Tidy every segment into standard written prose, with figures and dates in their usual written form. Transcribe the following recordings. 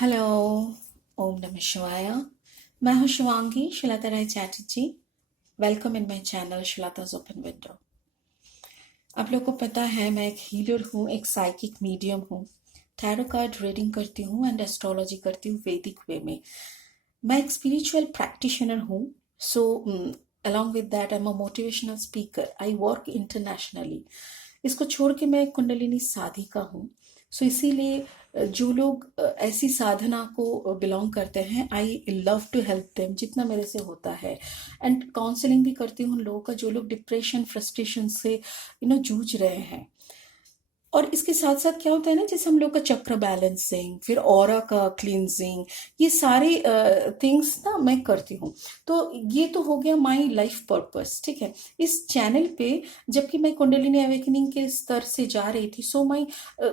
Hello. ओम नमः शिवाय। मैं हूँ Shivangi Shilata Rai Chatterjee. Welcome in my channel Shilata's open window. आप लोगों को पता है मैं एक हीलर हूँ, एक साइकिक मीडियम हूँ। टैरो कार्ड रीडिंग करती हूँ एंड एस्ट्रोलॉजी करती हूँ वैदिक वे में। मैं एक स्पिरिचुअल प्रैक्टिशनर हूँ। सो along with that I'm a motivational speaker. I work internationally. इसको छोड़ के मैं एक कुंडलिनी साधिका हूँ। सो इसीलिए जो लोग ऐसी साधना को बिलोंग करते हैं, I love to help them जितना मेरे से होता है। एंड काउंसलिंग भी करती हूँ उन लोगों का जो लोग डिप्रेशन फ्रस्ट्रेशन से जूझ रहे हैं। और इसके साथ साथ क्या होता है ना, जैसे हम लोग का चक्र बैलेंसिंग, फिर ऑरा का क्लींजिंग, ये सारे थिंग्स ना मैं करती हूँ। तो ये तो हो गया माई लाइफ पर्पस, ठीक है। इस चैनल पे जबकि मैं कुंडलिनी अवेकनिंग के स्तर से जा रही थी, सो माई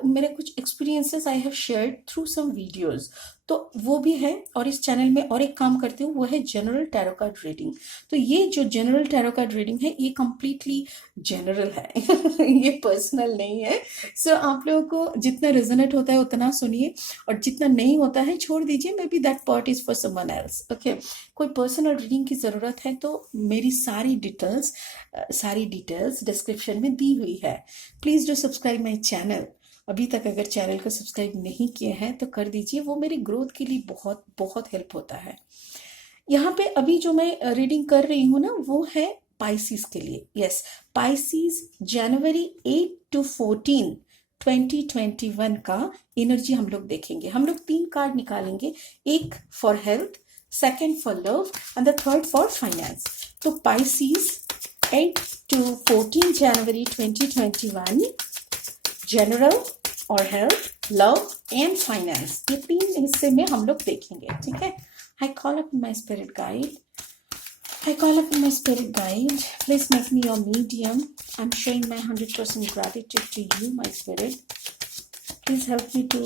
मेरे कुछ experiences I have shared through some videos, तो वो भी है। और इस चैनल में और एक काम करती हूँ, वो है जनरल टैरो कार्ड रीडिंग। तो ये जो जनरल टैरो कार्ड रीडिंग है, ये कंप्लीटली जनरल है ये पर्सनल नहीं है। सो आप लोगों को जितना रेजोनेट होता है उतना सुनिए, और जितना नहीं होता है छोड़ दीजिए। May be that part is for someone else, okay. कोई पर्सनल रीडिंग की ज़रूरत है तो मेरी सारी डिटेल्स डिस्क्रिप्शन में दी हुई है। Please do subscribe my channel. अभी तक अगर चैनल को सब्सक्राइब नहीं किए हैं तो कर दीजिए, वो मेरी ग्रोथ के लिए बहुत बहुत हेल्प होता है। यहाँ पे अभी जो मैं रीडिंग कर रही हूँ ना, वो है पाइसिस के लिए। यस, पाइसिस जनवरी 8 to 14 2021 का एनर्जी हम लोग देखेंगे। हम लोग 3 कार्ड निकालेंगे, एक for health, second for love and the third for finance. तो पाइसिस 8 to 14 जनवरी 2021, जनरल और हेल्थ, लव एंड फाइनेंस, ये 3 हिस्से में हम लोग देखेंगे, ठीक है। I call up my spirit guide. Please make me your medium. I'm showing my 100% gratitude to you, my spirit. Please help me to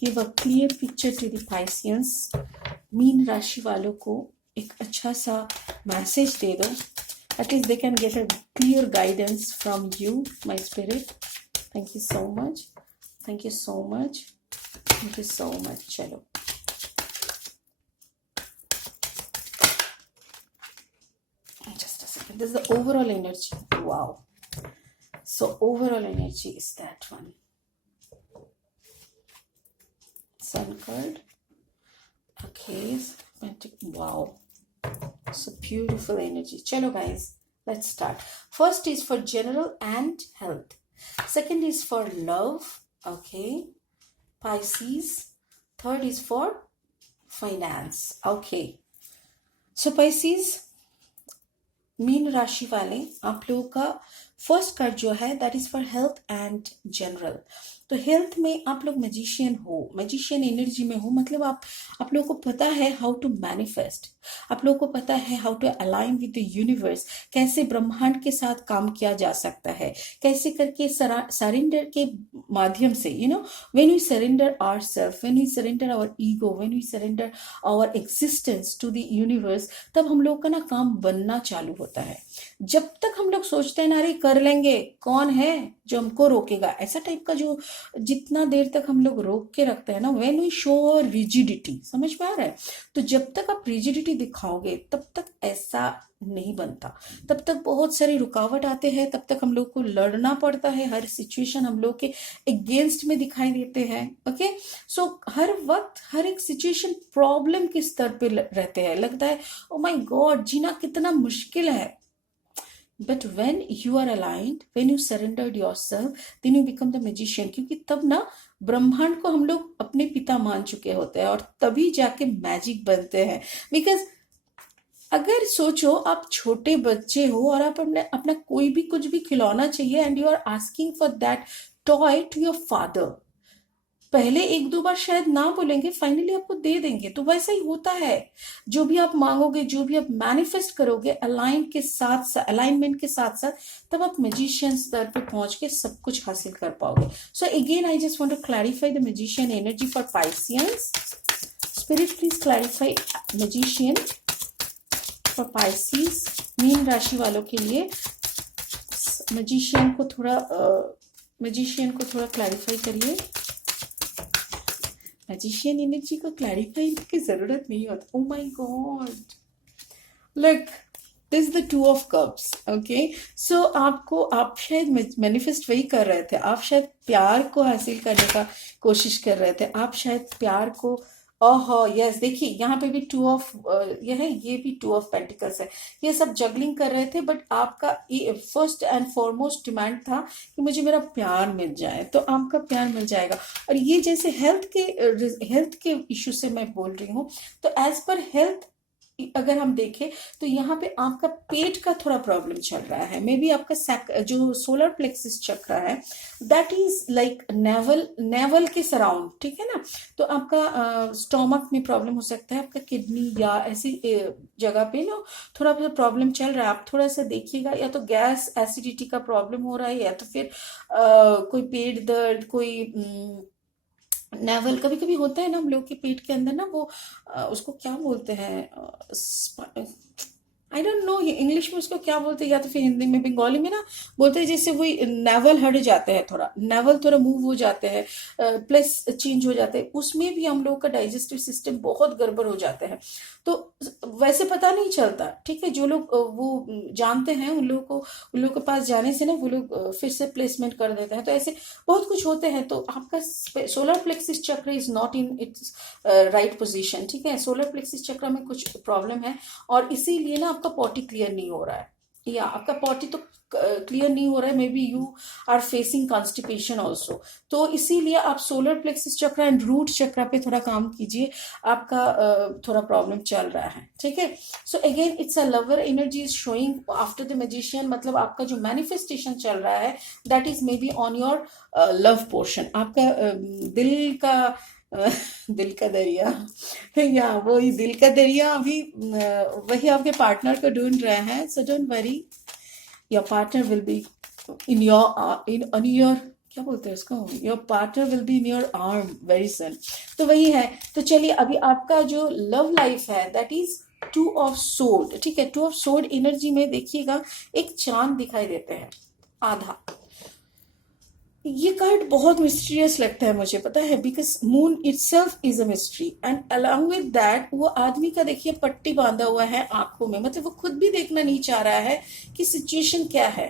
give a clear picture to the Pisceans. Mean राशि वालों को एक अच्छा सा message दे दो. At least they can get a clear guidance from you, my spirit. Thank you so much. Thank you so much. Thank you so much. चलो. This is the overall energy. Wow. So overall energy is that one. Sun card. Okay. Wow. So beautiful energy. Chalo guys, let's start. First is for general and health. Second is for love. Okay. Pisces. Third is for finance. Okay. So Pisces, mean राशि वाले आप लोगों का first card जो है that is for health and general. तो health में आप लोग मैजिशियन हो, मैजिशियन एनर्जी में हो, मतलब आप लोगों को पता है हाउ टू मैनिफेस्ट, आप लोगों को पता है how to align with the universe, कैसे ब्रह्मांड के साथ काम किया जा सकता है, कैसे करके सरेंडर के माध्यम से, when we surrender ourselves, when we surrender our ego, when we surrender our existence to the universe, तब हम लोग का ना काम बनना चालू होता है। जब तक हम लोग सोचते हैं ना अरे कर लेंगे, कौन है जो हमको रोकेगा, ऐसा टाइप का जो जितना देर तक हम लोग रोक के रखते हैं ना, व्हेन वी शो रिजिडिटी, समझ में आ रहा है। तो जब तक आप रिजिडिटी दिखाओगे तब तक ऐसा नहीं बनता, तब तक बहुत सारी रुकावट आते हैं, तब तक हम लोग को लड़ना पड़ता है, हर सिचुएशन हम लोग के अगेंस्ट में दिखाई देते हैं। ओके, सो हर वक्त हर एक सिचुएशन प्रॉब्लम के स्तर पे रहते हैं, लगता है ओ माय गॉड जीना कितना मुश्किल है। But when you are aligned, when you surrendered yourself, then you become the magician. क्योंकि तब ना ब्रह्मांड को हम लोग अपने पिता मान चुके होते हैं, और तभी जाके मैजिक बनते हैं। बिकॉज अगर सोचो आप छोटे बच्चे हो और आप अपना कोई भी कुछ भी खिलौना चाहिए and you are asking for that toy to your father, पहले 1-2 बार शायद ना बोलेंगे, फाइनली आपको दे देंगे। तो वैसा ही होता है, जो भी आप मांगोगे, जो भी आप मैनिफेस्ट करोगे अलाइनमेंट के साथ साथ, तब आप मैजिशियन स्तर पे पहुंच के सब कुछ हासिल कर पाओगे। So again I just want to clarify the magician energy for Pisceans. Spirit please clarify magician for Pisces, मीन राशि वालों के लिए मैजिशियन को थोड़ा क्लैरिफाई करिए। मैजिशियन एनर्जी को क्लैरिफाई की जरूरत नहीं होती. Oh my god, look, this the two of cups. Okay, so आप शायद मैनिफेस्ट वही कर रहे थे. आप शायद प्यार को हासिल करने का कोशिश कर रहे थे. आप शायद प्यार को, ओहो यस, देखिए यहाँ पे भी टू ऑफ ये है, ये भी टू ऑफ पेंटिकल्स है. ये सब जगलिंग कर रहे थे, बट आपका फर्स्ट एंड फॉरमोस्ट डिमांड था कि मुझे मेरा प्यार मिल जाए. तो आपका प्यार मिल जाएगा. और ये जैसे हेल्थ के इशू से मैं बोल रही हूँ, तो एज पर हेल्थ अगर हम देखें तो यहाँ पे आपका पेट का थोड़ा प्रॉब्लम चल रहा है. मे बी आपका जो सोलर प्लेक्सिस चक्र है, दैट इज लाइक नेवल के सराउंड, ठीक है ना. तो आपका स्टोमक में प्रॉब्लम हो सकता है, आपका किडनी या ऐसी जगह पे ना थोड़ा सा प्रॉब्लम चल रहा है. आप थोड़ा सा देखिएगा, या तो गैस एसिडिटी का प्रॉब्लम हो रहा है, या तो फिर कोई पेट दर्द, कोई नेवल कभी कभी होता है ना हम लोग के पेट के अंदर ना, वो उसको क्या बोलते हैं, आई डोंट नो इंग्लिश में उसको क्या बोलते हैं, या तो फिर हिंदी में, बंगाली में ना बोलते हैं, जैसे वही नेवल हट जाते हैं, थोड़ा नेवल थोड़ा मूव हो जाते हैं, प्लस चेंज हो जाते हैं. उसमें भी हम लोग का डाइजेस्टिव सिस्टम बहुत गड़बड़ हो जाते हैं. तो वैसे पता नहीं चलता, ठीक है. जो लोग वो जानते हैं, उन लोगों के पास जाने से ना वो लोग फिर से प्लेसमेंट कर देते हैं. तो ऐसे बहुत कुछ होते हैं. तो आपका सोलर प्लेक्सिस चक्र is not in its right position, ठीक है. सोलर प्लेक्सिस चक्र में कुछ प्रॉब्लम है, और इसीलिए ना आपका पॉटी क्लियर नहीं हो रहा है, या आपका पॉटी तो क्लियर नहीं हो रहा है. Maybe you are facing constipation also. तो इसीलिए आप solar plexus chakra and root chakra पे थोड़ा काम कीजिए. आपका थोड़ा प्रॉब्लम चल रहा है, ठीक है. So again it's a lover energy is showing after the magician. मतलब आपका जो मैनिफेस्टेशन चल रहा है, that is may be on your love portion. आपका दिल का दिल का दरिया, या वही दिल का दरिया अभी वही आपके पार्टनर को ढूंढ रहे हैं. So don't worry, your partner will be in your क्या बोलते हैं उसको, your partner will be in your arm very soon. तो वही है. तो चलिए, अभी आपका जो लव लाइफ है, that is two of sword, ठीक है. टू ऑफ सोर्ड एनर्जी में देखिएगा एक चांद दिखाई देते हैं आधा. ये कार्ड बहुत मिस्टीरियस लगता है मुझे, पता है, because moon itself is a mystery. And along with that वो आदमी का देखिए पट्टी बांधा हुआ है आंखों में. मतलब वो खुद भी देखना नहीं चाह रहा है कि सिचुएशन क्या है,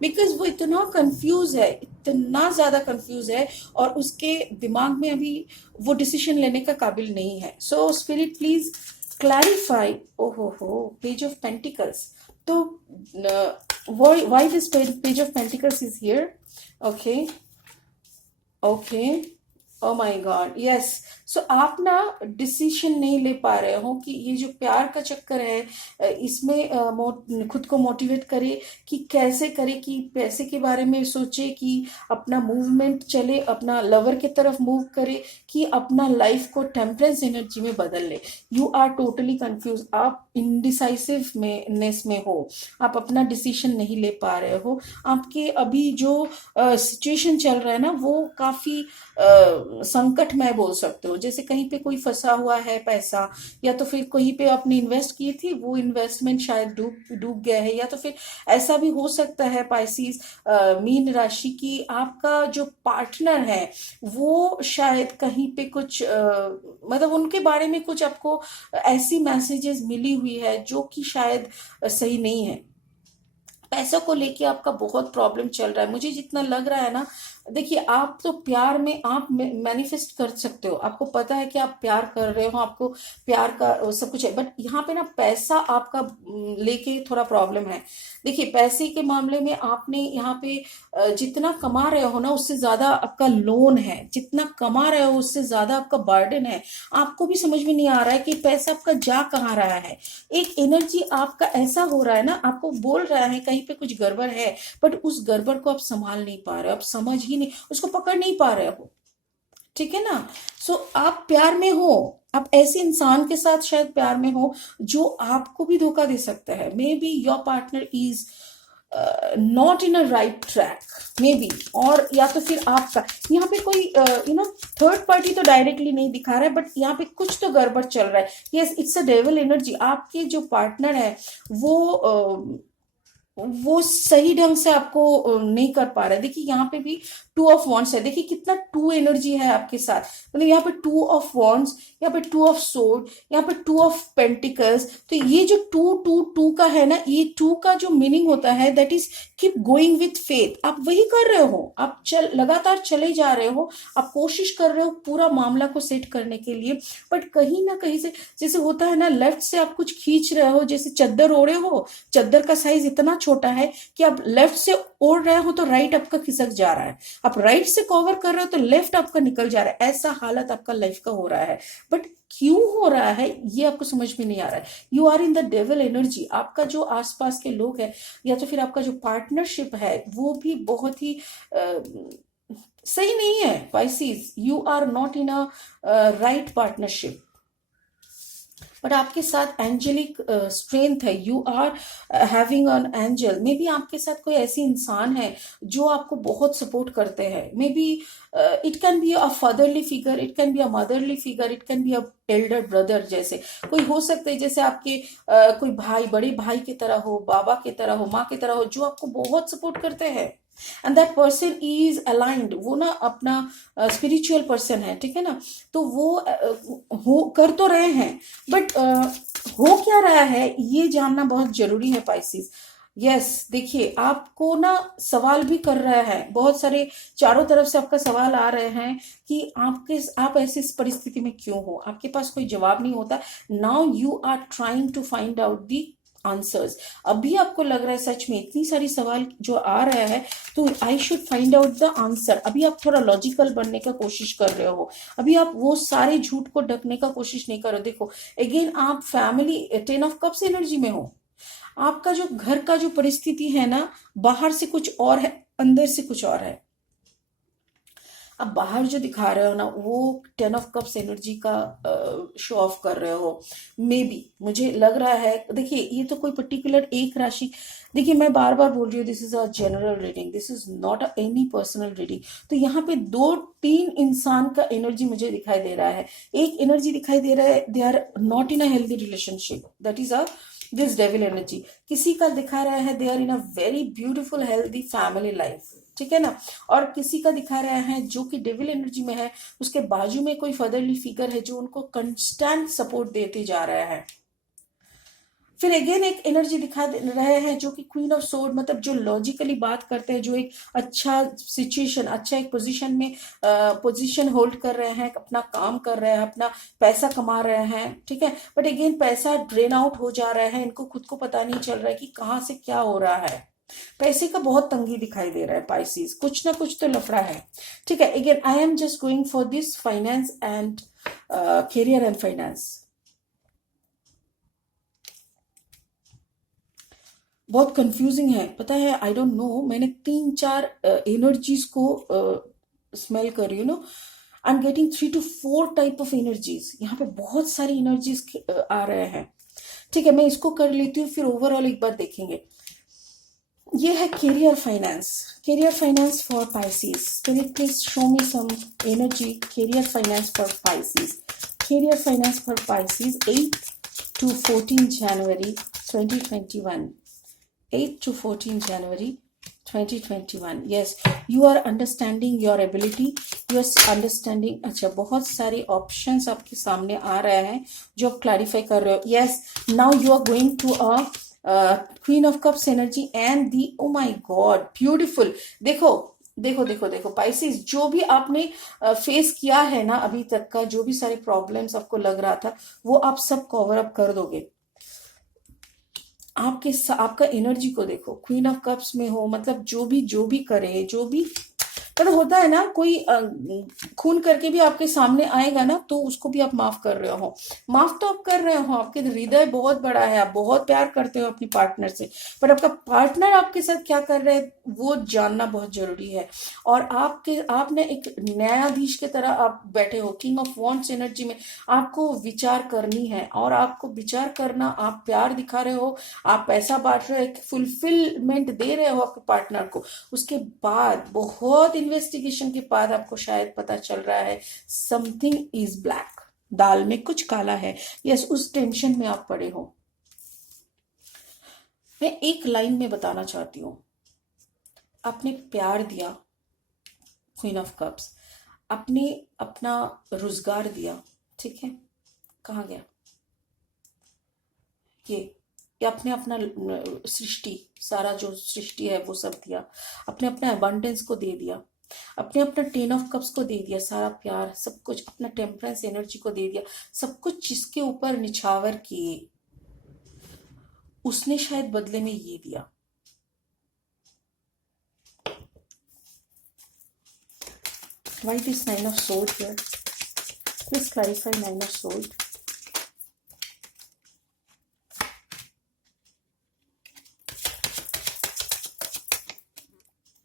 बिकॉज वो इतना कंफ्यूज है, इतना ज्यादा कंफ्यूज है, और उसके दिमाग में अभी वो डिसीजन लेने का काबिल नहीं है. So spirit please clarify. ओहो हो, पेज ऑफ पेंटिकल्स. तो why this page of pentacles is here. Okay, okay. Oh my god, yes. So आप ना डिसीजन नहीं ले पा रहे हो कि ये जो प्यार का चक्कर है, इसमें खुद को मोटिवेट करे कि कैसे करे, कि पैसे के बारे में सोचे, कि अपना मूवमेंट चले, अपना लवर की तरफ मूव करे, कि अपना लाइफ को टेम्परेंस एनर्जी में बदल ले. You are totally confuse. आप इनडिसाइसिवनेस में हो, आप अपना डिसीजन नहीं ले पा रहे हो. आपके अभी जो सिचुएशन चल रहा है ना, वो काफी संकट में बोल सकते हो. जैसे कहीं पे कोई फंसा हुआ है पैसा, या तो फिर कहीं पे आपने इन्वेस्ट की थी, वो इन्वेस्टमेंट शायद डूब गया है, या तो फिर ऐसा भी हो सकता है पाइसिस मीन राशि की आपका जो पार्टनर है वो शायद कहीं पे कुछ मतलब उनके बारे में कुछ आपको ऐसी मैसेजेस मिली हुई है जो कि शायद सही नहीं है. पैसों को लेके आपका बहुत प्रॉब्लम चल रहा है. मुझे जितना लग रहा है ना, देखिए, आप तो प्यार में आप मैनिफेस्ट कर सकते हो. आपको पता है कि आप प्यार कर रहे हो, आपको प्यार का सब कुछ है, बट यहाँ पे ना पैसा आपका लेके थोड़ा प्रॉब्लम है. देखिए, पैसे के मामले में आपने यहाँ पे जितना कमा रहे हो ना, उससे ज्यादा आपका लोन है. जितना कमा रहे हो उससे ज्यादा आपका बर्डन है. आपको भी समझ में नहीं आ रहा है कि पैसा आपका जा कहाँ रहा है. एक एनर्जी आपका ऐसा हो रहा है ना, आपको बोल रहा है कहीं पे कुछ गड़बड़ है, बट उस गड़बड़ को आप संभाल नहीं पा रहे हो, आप समझ ही नहीं, उसको पकड़ नहीं पा रहे हो, ठीक है ना. सो आप प्यार में हो, आप ऐसे इंसान के साथ शायद प्यार में हो जो आपको भी धोखा दे सकता है. May be your partner is not in a right track, may be. और या तो फिर आपका यहाँ पे कोई थर्ड पार्टी तो डायरेक्टली नहीं दिखा रहा है, बट यहाँ पे कुछ तो गड़बड़ चल रहा है. Yes, it's a devil energy. आपके जो पार्टनर है वो वो सही ढंग से आपको नहीं कर पा रहे। देखिए यहाँ पे भी टू ऑफ वॉन्ड्स है, देखिए कितना टू एनर्जी है आपके साथ, मतलब यहाँ पे टू ऑफ वॉन्ड्स, यहाँ पे टू ऑफ सोर्ड, यहाँ पे टू ऑफ पेंटिकल्स। तो ये जो टू टू टू का है ना, ये टू का जो मीनिंग होता है that is keep going with faith. आप वही कर रहे हो, आप लगातार चले जा रहे हो, आप कोशिश कर रहे हो पूरा मामला को सेट करने के लिए, बट कहीं ना कहीं से जैसे होता है ना, लेफ्ट से आप कुछ खींच रहे हो, जैसे चद्दर ओढ़े हो, चद्दर का साइज इतना छोटा है कि आप लेफ्ट से ओढ़ रहे हो तो राइट आपका खिसक जा रहा है, आप राइट से कवर कर रहे हो तो लेफ्ट आपका निकल जा रहा है। ऐसा हालत आपका लाइफ का हो रहा है, बट क्यों हो रहा है ये आपको समझ में नहीं आ रहा है। You are in the devil energy. आपका जो आसपास के लोग हैं या तो फिर आपका जो पार्टनरशिप है वो भी बहुत ही सही नहीं है Pisces. You are not in a right partnership, but आपके साथ एंजेलिक स्ट्रेंथ है, you are having an angel. Maybe आपके साथ कोई ऐसी इंसान है जो आपको बहुत सपोर्ट करते हैं। May be it can be a fatherly figure, it can be a motherly figure, it can be a elder brother, जैसे कोई हो सकते हैं, जैसे आपके कोई भाई, बड़े भाई की तरह हो, बाबा की तरह हो, माँ की तरह हो, जो आपको बहुत सपोर्ट करते हैं। And that person is aligned, वो ना अपना स्पिरिचुअल पर्सन है, ठीक है ना, तो वो हो कर तो रहे हैं, बट हो क्या रहा है ये जानना बहुत जरूरी है पाइसिस। यस, देखिए आपको ना सवाल भी कर रहा है, बहुत सारे चारों तरफ से आपका सवाल आ रहे हैं कि आप ऐसी इस परिस्थिति में क्यों हो, आपके पास कोई जवाब नहीं होता। Now you are trying to find out the answers. अभी आपको लग रहा है सच में इतनी सारी सवाल जो आ रहा है तो I should find out the answer. अभी आप थोड़ा लॉजिकल बनने का कोशिश कर रहे हो, अभी आप वो सारे झूठ को ढकने का कोशिश नहीं कर रहे हो। देखो अगेन आप फैमिली 10 ऑफ कप्स एनर्जी में हो। आपका जो घर का जो परिस्थिति है ना, बाहर से कुछ और है, अंदर से कुछ और है। अब बाहर जो दिखा रहे हो ना वो 10 ऑफ कप्स एनर्जी का शो ऑफ कर रहे हो। मे बी मुझे लग रहा है, देखिए ये तो कोई पर्टिकुलर एक राशि, देखिए मैं बार बार बोल रही हूँ this is a general reading, this is not a any personal reading. तो यहाँ पे दो तीन इंसान का एनर्जी मुझे दिखाई दे रहा है। एक एनर्जी दिखाई दे रहा है they are not in a healthy relationship, that is a this devil energy. किसी का दिखा रहा है they are in a very beautiful healthy family life, ठीक है ना। और किसी का दिखा रहा है जो कि डेविल एनर्जी में है, उसके बाजू में कोई फादरली फिगर है जो उनको कंस्टेंट सपोर्ट देते जा रहा है। फिर अगेन एक एनर्जी दिखा रहे हैं जो कि क्वीन ऑफ सोर्ड, मतलब जो लॉजिकली बात करते हैं, जो एक अच्छा सिचुएशन, अच्छा एक पोजीशन में पोजीशन होल्ड कर रहे हैं, अपना काम कर रहे हैं, अपना पैसा कमा रहे हैं, ठीक है। बट अगेन पैसा ड्रेन आउट हो जा रहा है, इनको खुद को पता नहीं चल रहा है कि कहाँ से क्या हो रहा है। पैसे का बहुत तंगी दिखाई दे रहा है पाइसिस, कुछ ना कुछ तो लफड़ा है, ठीक है। Again I am just going for this finance and career and finance. बहुत कंफ्यूजिंग है, पता है, आई डोंट नो। मैंने तीन चार एनर्जीज को स्मेल कर रही हूँ no, I am getting 3 to 4 type of energies. यहाँ पे बहुत सारी एनर्जीज आ रहे हैं, ठीक है। मैं इसको कर लेती हूँ फिर ओवरऑल एक बार देखेंगे। ये है career finance, career finance for Pisces. Can you please show me some energy career finance for Pisces, career finance for Pisces 8 to 14 January 2021, 8 to 14 January 2021। Yes, you are understanding your ability, you are understanding। अच्छा, बहुत सारे options आपके सामने आ रहे हैं जो आप clarify कर रहे हो। Yes, now you are going to a queen of cups energy and the, oh my god beautiful. देखो देखो देखो देखो पाइसिस, जो भी आपने फेस किया है ना अभी तक का, जो भी सारे प्रॉब्लम्स आपको लग रहा था वो आप सब कवर अप कर दोगे। आपका एनर्जी को देखो, क्वीन ऑफ कप्स में हो, मतलब जो भी करे, जो भी पर होता है ना, कोई खून करके भी आपके सामने आएगा ना तो उसको भी आप माफ कर रहे हो। माफ तो आप कर रहे हो, आपके हृदय बहुत बड़ा है, आप बहुत प्यार करते हो अपनी पार्टनर से, पर आपका पार्टनर आपके साथ क्या कर रहा है वो जानना बहुत जरूरी है। और आपने एक न्यायाधीश की तरह आप बैठे हो, किंग ऑफ वॉन्ड्स एनर्जी में। आपको विचार करनी है, और आपको विचार करना, आप प्यार दिखा रहे हो, आप पैसा बांट रहे हो, एक फुलफिलमेंट दे रहे हो आपके पार्टनर को। उसके बाद बहुत इन्वेस्टिगेशन के बाद आपको शायद पता चल रहा है समथिंग इज ब्लैक, दाल में कुछ काला है। यस, उस टेंशन में आप पड़े हो। मैं एक लाइन में बताना चाहती हूँ, आपने प्यार दिया, क्वीन ऑफ कप्स, आपने अपना रोजगार दिया, ठीक है, कहाँ गया ये ये आपने अपना सृष्टि, सारा जो सृष्टि है वो सब दिया, आपने अपना अबंडेंस को दे दिया, अपने अपना टेन ऑफ कप्स को दे दिया, सारा प्यार सब कुछ, अपना टेम्परेंस एनर्जी को दे दिया, सब कुछ जिसके ऊपर निछावर किए, उसने शायद बदले में ये दिया। Why this nine of sword here? Please clarify nine of sword.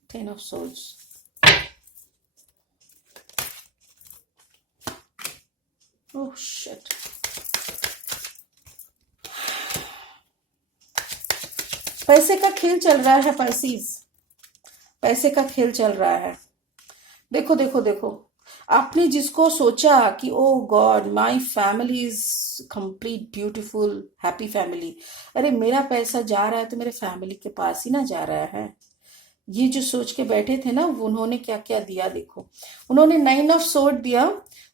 Ten of swords. Oh shit. पैसे का खेल चल रहा है पाइसीज, पैसे का खेल चल रहा है। देखो देखो देखो, आपने जिसको सोचा कि oh god my family is complete beautiful happy family, अरे मेरा पैसा जा रहा है तो मेरे फैमिली के पास ही ना जा रहा है, ये जो सोच के बैठे थे ना, उन्होंने क्या क्या दिया देखो। उन्होंने नाइन ऑफ सोर्ड दिया,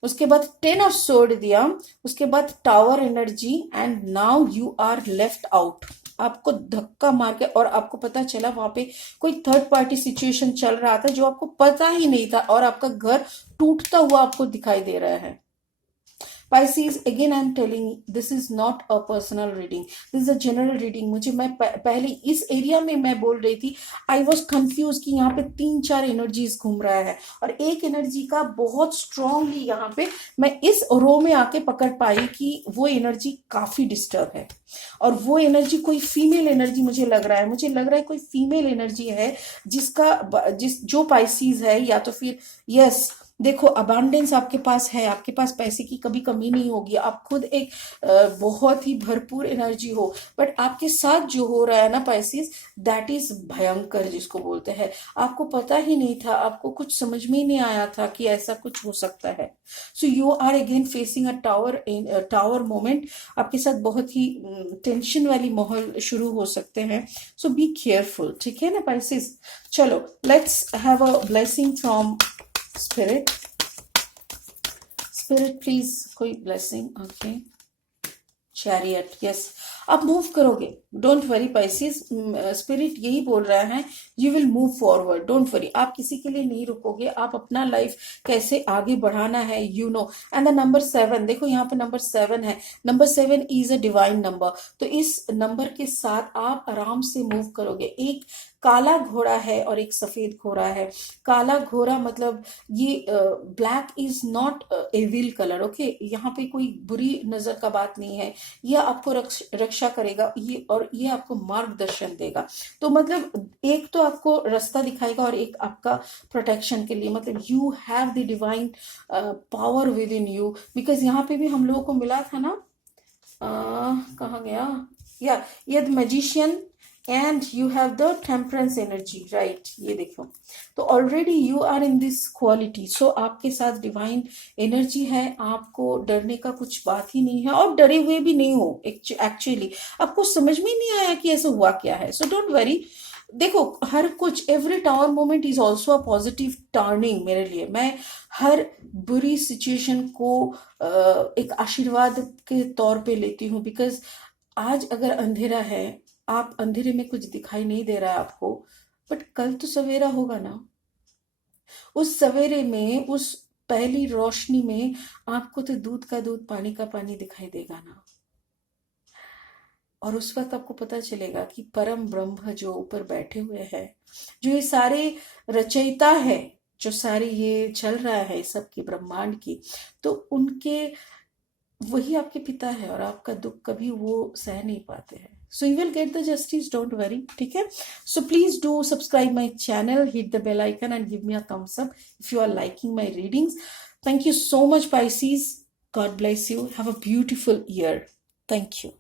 उसके बाद टेन ऑफ सोर्ड दिया, उसके बाद tower energy, and now you are left out. आपको धक्का मार के, और आपको पता चला वहां पे कोई थर्ड पार्टी सिचुएशन चल रहा था जो आपको पता ही नहीं था, और आपका घर टूटता हुआ आपको दिखाई दे रहा है। Pisces, again I'm telling you, this is not a personal reading, this is a general reading। मुझे मैं पहले इस एरिया में मैं बोल रही थी, आई वॉज कंफ्यूज कि यहाँ पे 3-4 एनर्जीज घूम रहा है, और एक एनर्जी का बहुत स्ट्रांगली यहाँ पे मैं इस रो में आके पकड़ पाई कि वो एनर्जी काफी डिस्टर्ब है, और वो एनर्जी कोई फीमेल एनर्जी मुझे लग रहा है, कोई फीमेल एनर्जी है जो पाइसीज है, या तो फिर यस देखो अबांडेंस आपके पास है, आपके पास पैसे की कभी कमी नहीं होगी, आप खुद एक बहुत ही भरपूर एनर्जी हो, बट आपके साथ जो हो रहा है ना पाइसिस, दैट इज भयंकर, जिसको बोलते हैं। आपको पता ही नहीं था, आपको कुछ समझ में ही नहीं आया था कि ऐसा कुछ हो सकता है। So you are again facing a tower moment, आपके साथ बहुत ही टेंशन वाली माहौल शुरू हो सकते हैं। सो बी केयरफुल, ठीक है ना पाइसिस। चलो let's have a blessing from Spirit please, कोई blessing। ओके, चैरियट, यस, आप मूव करोगे, डोंट वरी पाइसिस, स्पिरिट यही बोल रहा है, you will move forward, don't worry, आप किसी के लिए नहीं रुकोगे, आप अपना लाइफ कैसे आगे बढ़ाना है you know. And the number 7, देखो यहाँ पे नंबर 7 है, number 7 is a divine number, तो इस नंबर के साथ आप आराम से मूव करोगे। एक काला घोड़ा है और एक सफेद घोड़ा है। काला घोड़ा मतलब ये black is not evil colour, okay, यहाँ पे कोई बुरी नजर का बात नहीं है, यह आपको रक्षा करेगा, ये और ये आपको मार्गदर्शन देगा। तो मतलब एक तो आपको रास्ता दिखाएगा और एक आपका प्रोटेक्शन के लिए, मतलब you have the divine power with in you, because यहाँ पे भी हम लोगों को मिला था ना, कहाँ गया, या ये magician and you have the temperance energy, right, ये देखो, तो already you are in this quality. So आपके साथ डिवाइन एनर्जी है, आपको डरने का कुछ बात ही नहीं है, और डरे हुए भी नहीं हो, एक्चुअली आपको समझ में नहीं आया कि ऐसा हुआ क्या है। सो डोंट वरी, देखो हर कुछ, every tower moment is also a positive turning मेरे लिए। मैं हर बुरी सिचुएशन को एक आशीर्वाद के तौर पे लेती हूँ, बिकॉज आज अगर अंधेरा है, आप अंधेरे में कुछ दिखाई नहीं दे रहा है आपको, बट कल तो सवेरा होगा ना, उस सवेरे में, उस पहली रोशनी में आपको तो दूध का दूध पानी का पानी दिखाई देगा ना, और उस वक्त आपको पता चलेगा कि परम ब्रह्म जो ऊपर बैठे हुए हैं, जो ये सारे रचयिता है, जो सारी ये चल रहा है सबकी ब्रह्मांड की, तो उनके वही आपके पिता है, और आपका दुख कभी वो सह नहीं पाते हैं। So you will get the justice, don't worry, ठीक है। So please do subscribe my channel, hit the bell icon and give me a thumbs up if you are liking my readings. Thank you so much Pisces, God bless you, have a beautiful year, thank you।